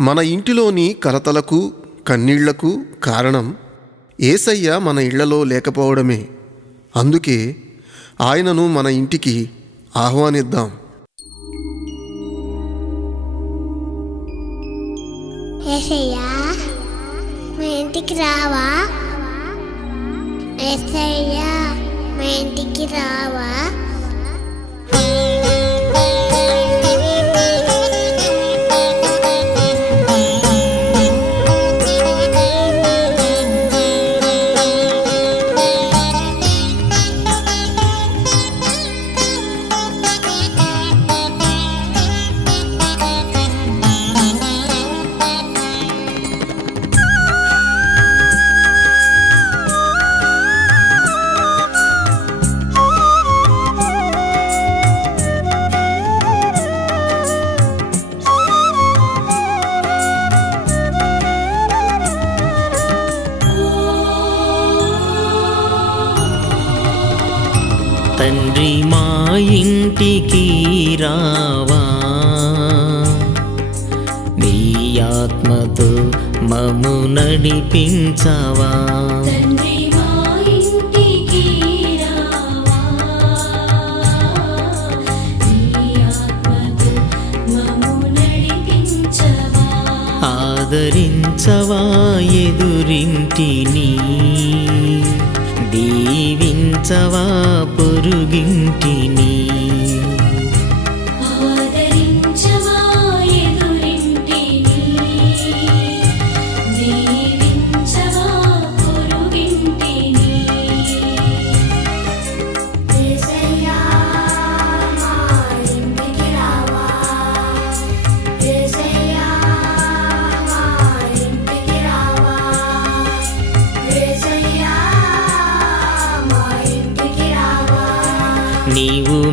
మన ఇంటిలోని కలతలకు కన్నీళ్ళకు కారణం ఏసయ్య మన ఇళ్ళలో లేకపోవడమే. అందుకే ఆయనను మన ఇంటికి ఆహ్వానిద్దాం. ఏసయ్యా మా ఇంటికి రావా? ఏసయ్యా మా ఇంటికి రావా? తండ్రి మా ఇంటికి రావా. నీ ఆత్మతో మము నడిపించవా. ఆదరించవా ఎదురింటిని. దీవించవా పొరుగింటిని?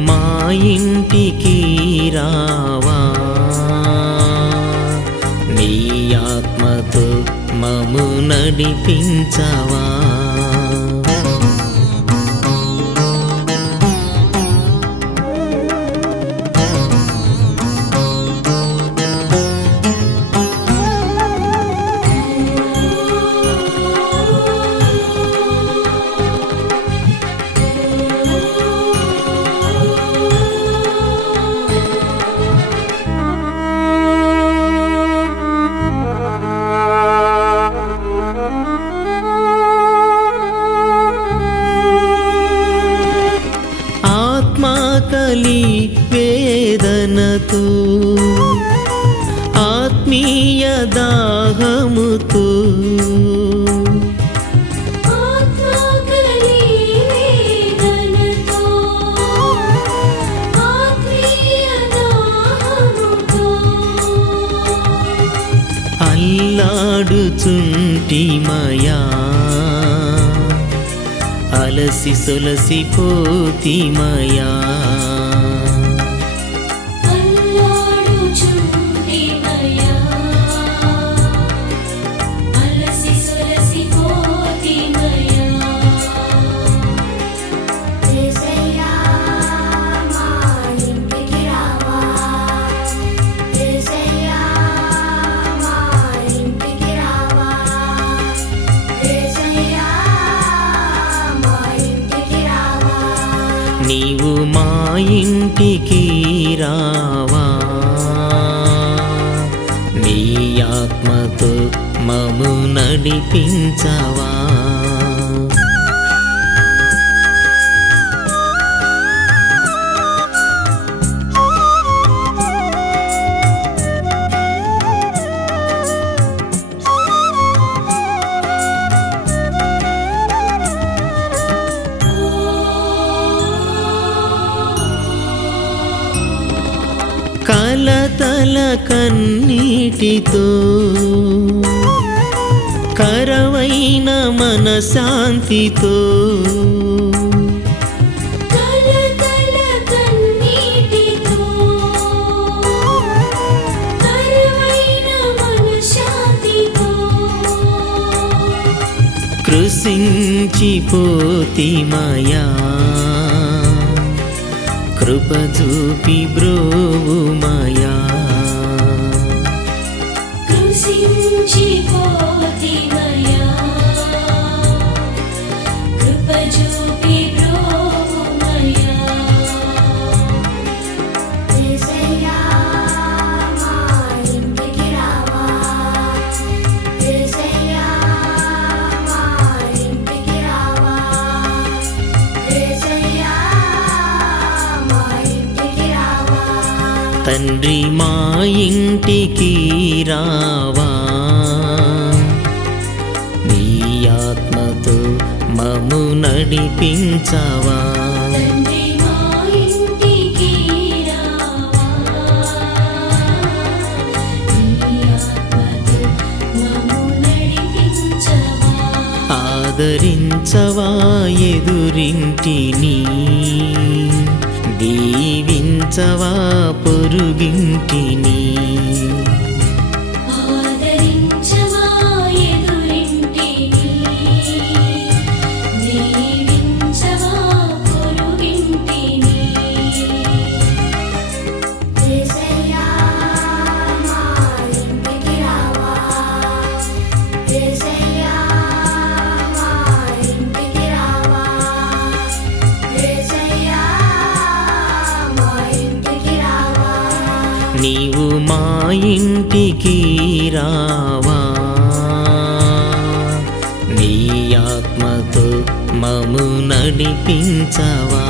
మా ఇంటికి రావా. నీ ఆత్మతో మము నడిపించవా. వేదనతో ఆత్మీయ దాహముతో. అల్లాడుచుంటిమయా అలసి సొలసి పోతిమయా. నీవు మా ఇంటికి రావా. నీ ఆత్మతో మము నడిపించవా. కలతల కన్నీటితో. కరవైన మనశాంతితో. కన్నీటితో. కరువైన మనశ్శాంతితో కృషించిపోతిమయా కృప చూపి బ్రోవుమయా కృప తండ్రి మా ఇంటికి రావా. ప్రేమతో మము నడిపించవా? ఆదరించవా ఎదురింటిని దీవించవా పొరుగింటిని నీవు మా ఇంటికి రావా. నీ ఆత్మతో మము నడిపించవా.